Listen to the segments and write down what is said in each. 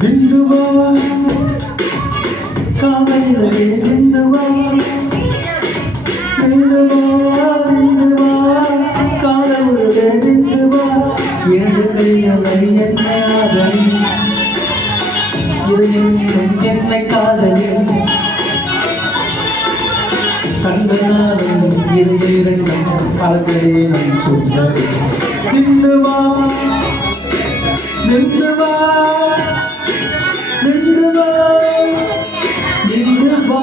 நின்றுவா காலையிலே நின்றுவா நின்றுவா நின்றுவா காலவுருளே நின்றுவா இரண்டு கைகளை என்னை ஆதரி இறையும் என்னை காதலி கண்களாலும் இதை இரண்டும் காலத்திலே நம் சுந்தரி நின்றுவா நின்றுவா நின்றுவா நின்றுவா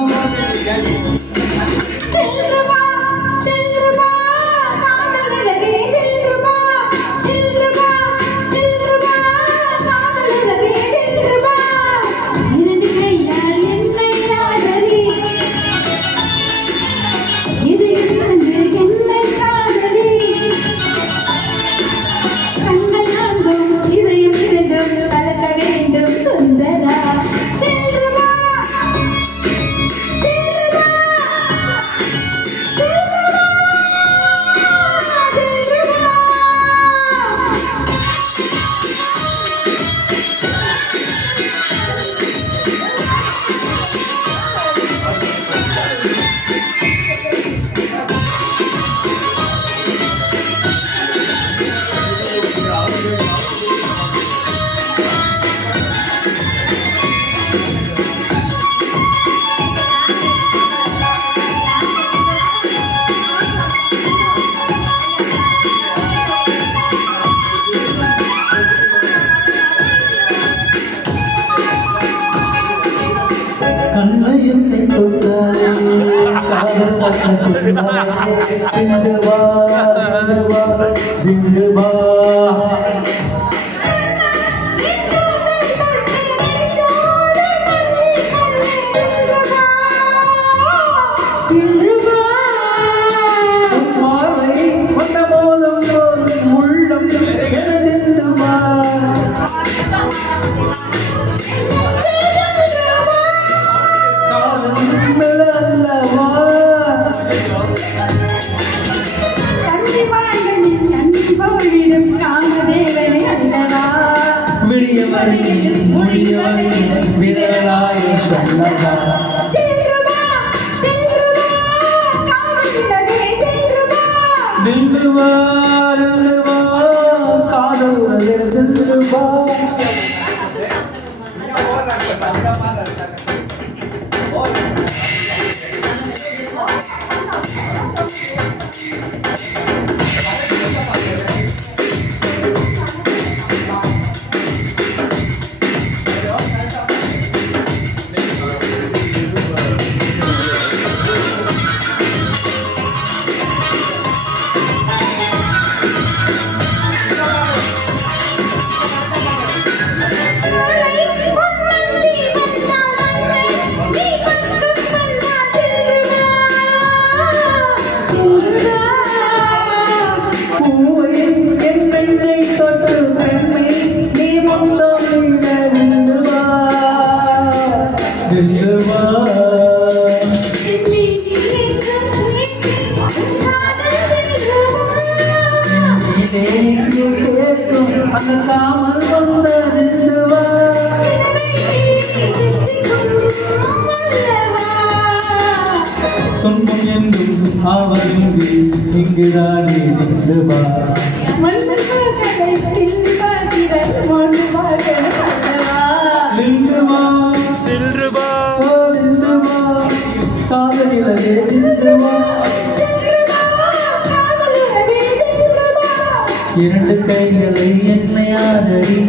கண்ணை என்னை தொட்டாலே காதல் கண்ண சொன்னாலே திண்டுவா திண்டுவா திண்டுவா விரலாய் சொல்லவா நின்றுவா நின்றுவா காதல் நின்றுவா அந்த காமல் வந்த நின்றுவா துன்பம் என்றும் ஆவதின்றி இங்குதானே நின்றுவா நின்றுவா நின்றுவா நின்றுவா காதலிலே நின்றுவா இரண்டு கைகளை என்னை ஆதரி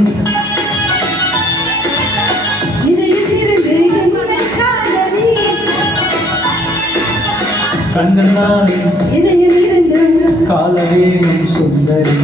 கண்ணனாலே காலவேனும் சுந்தரி